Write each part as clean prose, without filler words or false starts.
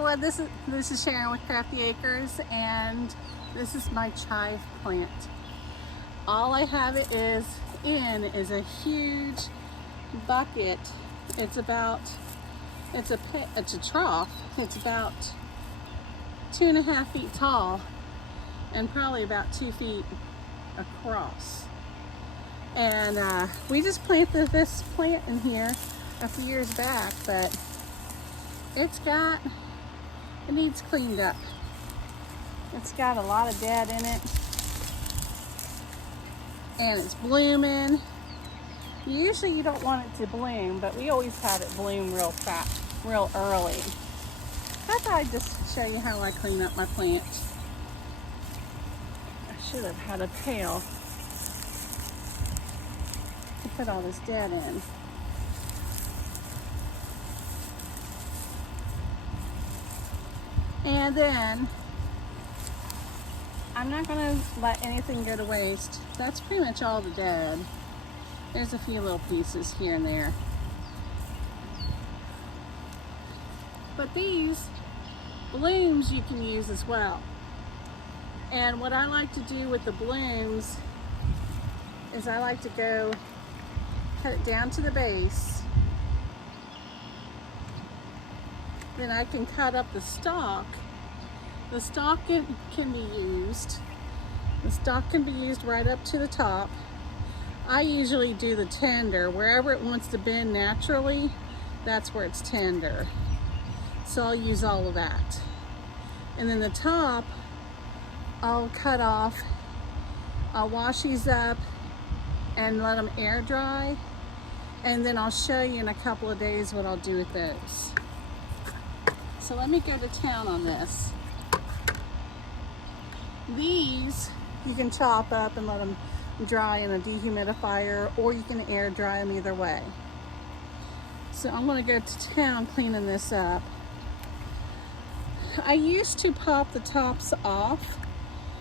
everyone, this is Sharon with Crafty Acres, and this is my chive plant. All I have it is a huge bucket. It's a trough. It's about 2.5 feet tall and probably about 2 feet across. And we just planted this plant in here a few years back, but it needs cleaned up. It's got a lot of dead in it, and it's blooming. Usually you don't want it to bloom, but we always have it bloom real fast, real early. I thought I'd just show you how I clean up my plant. I should have had a pail to put all this dead in. And then I'm not going to let anything go to waste. That's pretty much all the dead. There's a few little pieces here and there. But these blooms you can use as well. And what I like to do with the blooms is I like to go cut it down to the base. Then I can cut up the stalk. The stalk can be used. The stalk can be used right up to the top. I usually do the tender. Wherever it wants to bend naturally, that's where it's tender. So I'll use all of that. And then the top, I'll cut off. I'll wash these up and let them air dry. And then I'll show you in a couple of days what I'll do with those. So let me go to town on this. These you can chop up and let them dry in a dehumidifier, or you can air dry them either way. So I'm going to go to town cleaning this up. I used to pop the tops off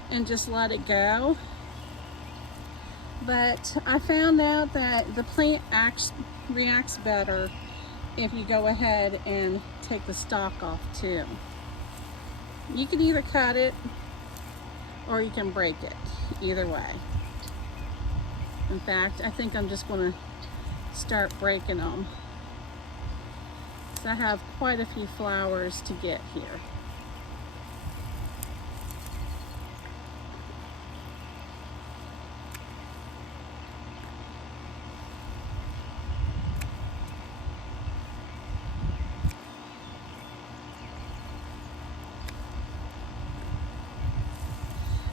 and just let it go, but I found out that the plant reacts better if you go ahead and take the stalk off too. You can either cut it or you can break it, either way. In fact, I think I'm just going to start breaking them. So I have quite a few flowers to get here.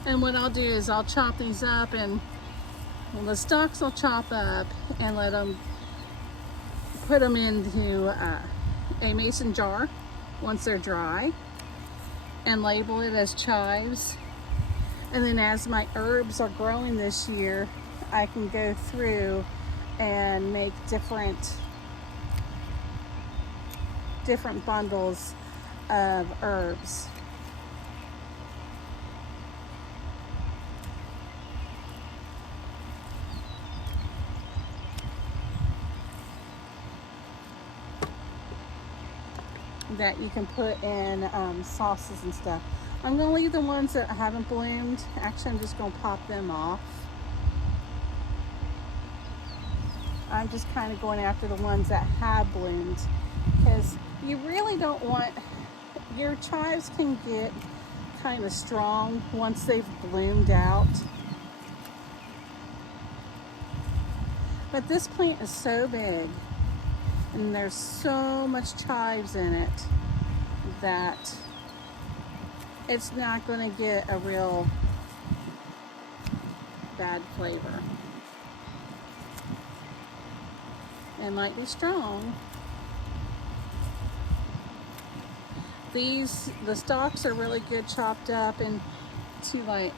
And what I'll do is I'll chop these up, and the stalks I'll chop up and put them into a mason jar once they're dry, and label it as chives. And then as my herbs are growing this year, I can go through and make different bundles of herbs. That you can put in sauces and stuff. I'm going to leave the ones that haven't bloomed. Actually, I'm just going to pop them off. I'm just kind of going after the ones that have bloomed, because you really don't want, your chives can get kind of strong once they've bloomed out. But this plant is so big, and there's so much chives in it that it's not going to get a real bad flavor. It might be strong. The stalks are really good chopped up into like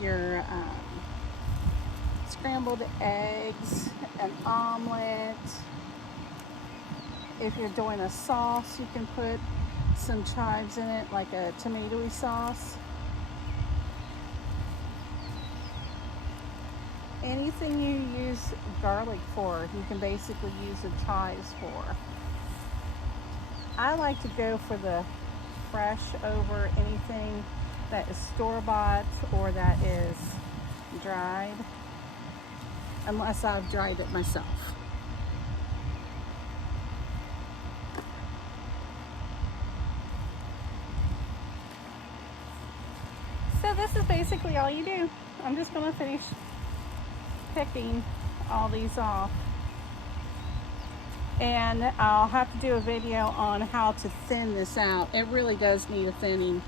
your scrambled eggs, an omelet. If you're doing a sauce, you can put some chives in it, like a tomatoey sauce. Anything you use garlic for, you can basically use the chives for. I like to go for the fresh over anything that is store-bought or that is dried, unless I've dried it myself. So this is basically all you do. I'm just going to finish picking all these off. And I'll have to do a video on how to thin this out. It really does need a thinning.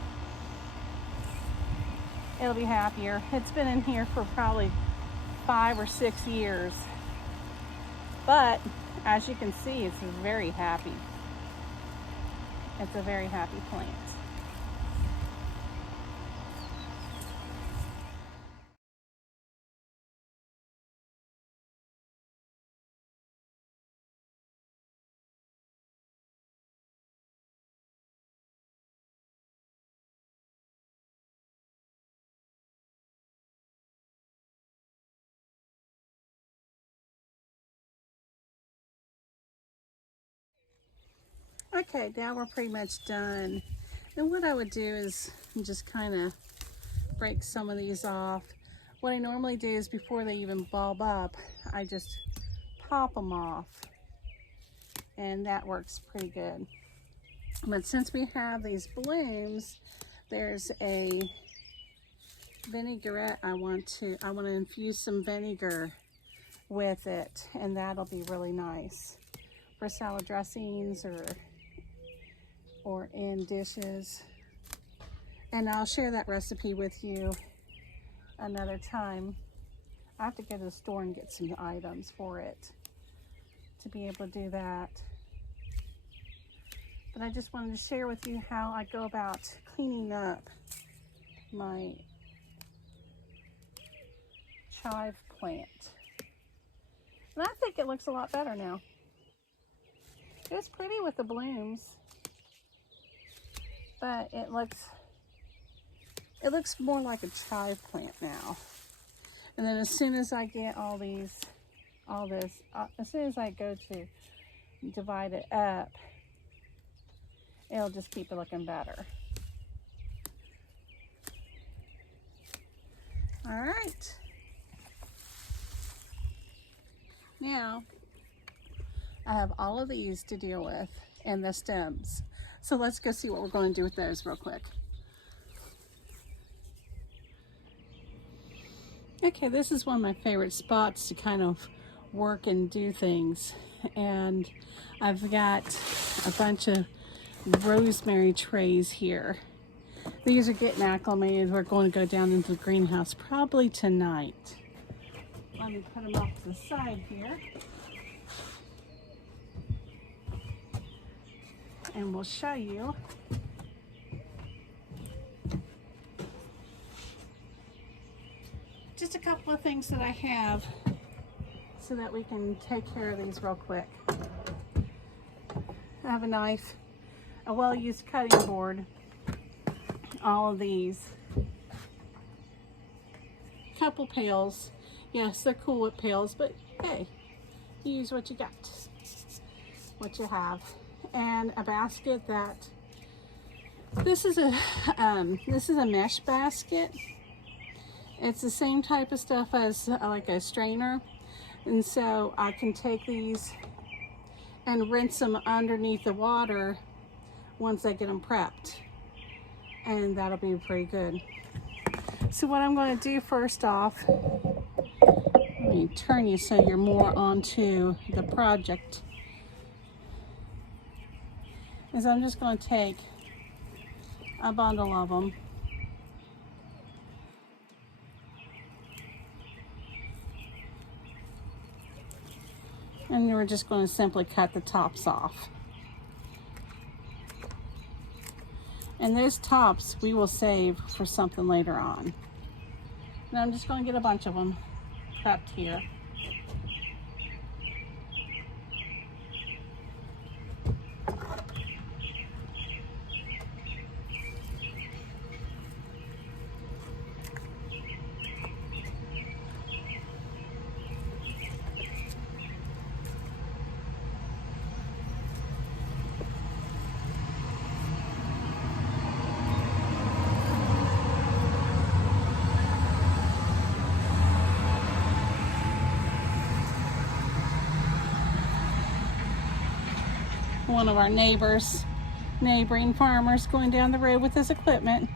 It'll be happier. It's been in here for probably 5 or 6 years. But as you can see, it's very happy. It's a very happy plant. Okay, now we're pretty much done. And what I would do is just kind of break some of these off. What I normally do is before they even bulb up, I just pop them off. And that works pretty good. But since we have these blooms, there's a vinaigrette I want to infuse some vinegar with it, and that'll be really nice for salad dressings or in dishes. And I'll share that recipe with you another time. I have to go to the store and get some items for it to be able to do that. But I just wanted to share with you how I go about cleaning up my chive plant. And I think it looks a lot better now. It was pretty with the blooms, but it looks more like a chive plant now. And then as soon as I get as soon as I go to divide it up, it'll just keep it looking better. All right. Now, I have all of these to deal with and the stems. So let's go see what we're going to do with those real quick. Okay, this is one of my favorite spots to kind of work and do things. And I've got a bunch of rosemary trays here. These are getting acclimated. We're going to go down into the greenhouse probably tonight. Let me put them off to the side here. And we'll show you. Just a couple of things that I have so that we can take care of these real quick. I have a knife, a well-used cutting board, all of these. Couple pails. Yes, they're cool with pails, but hey, you use what you got, what you have. And a basket that, this is a mesh basket. It's the same type of stuff as like a strainer. And so I can take these and rinse them underneath the water once I get them prepped. And that'll be pretty good. So what I'm going to do first off, let me turn you so you're more onto the project, is I'm just going to take a bundle of them. And we're just going to simply cut the tops off. And those tops we will save for something later on. And I'm just going to get a bunch of them prepped here. one of our neighboring farmers going down the road with his equipment.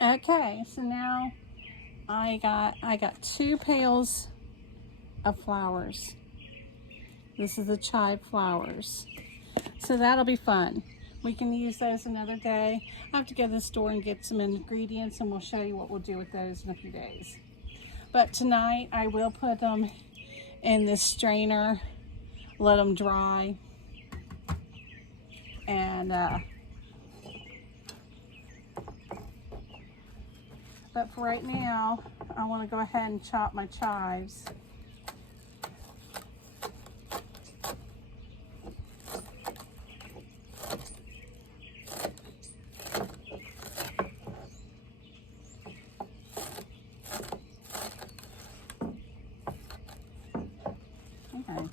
Okay, so now I got 2 pails of flowers. This is the chive flowers. So that'll be fun. We can use those another day. I have to go to the store and get some ingredients, and we'll show you what we'll do with those in a few days. But tonight I will put them in this strainer, let them dry, and but for right now, I want to go ahead and chop my chives. Okay.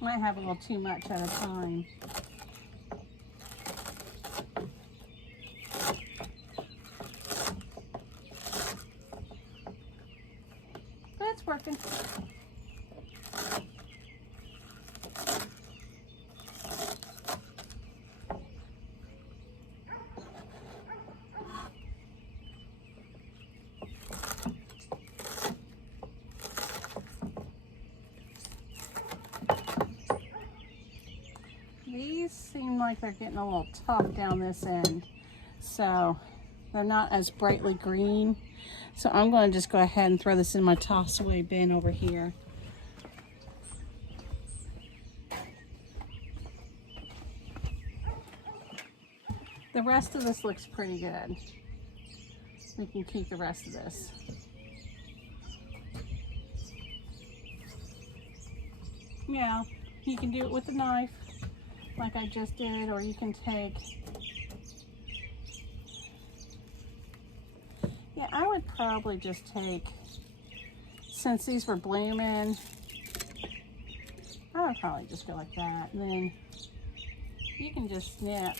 Might have a little too much at a time. But it's working. These seem like they're getting a little tough down this end, so they're not as brightly green. So I'm going to just go ahead and throw this in my toss away bin over here. The rest of this looks pretty good. We can keep the rest of this. Yeah, you can do it with a knife like I just did, or you can take, yeah, I would probably just take, since these were blooming, I would probably just go like that, and then you can just snip.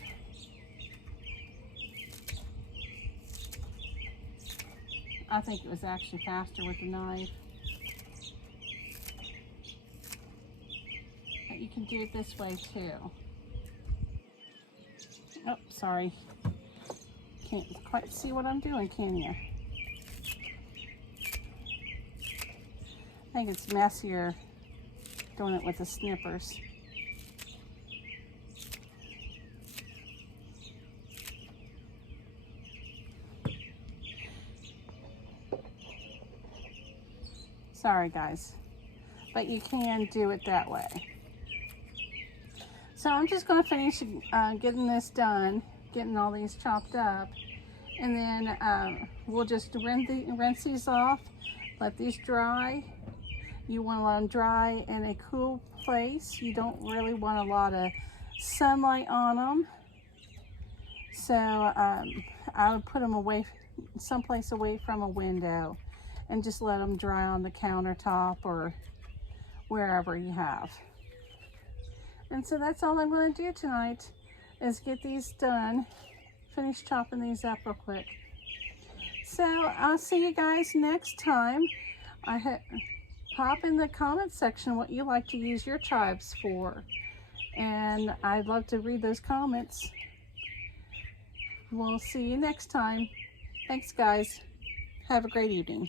I think it was actually faster with the knife. But you can do it this way too. Oh, sorry. Can't quite see what I'm doing, can you? I think it's messier doing it with the snippers. Sorry guys, but you can do it that way. So I'm just going to finish getting this done, getting all these chopped up, and then we'll just rinse these off, let these dry. You want to let them dry in a cool place. You don't really want a lot of sunlight on them. So I would put them away, someplace away from a window, and just let them dry on the countertop or wherever you have. And so that's all I'm going to do tonight, is get these done, finish chopping these up real quick. So I'll see you guys next time. Pop in the comment section what you like to use your chives for, and I'd love to read those comments. We'll see you next time. Thanks guys. Have a great evening.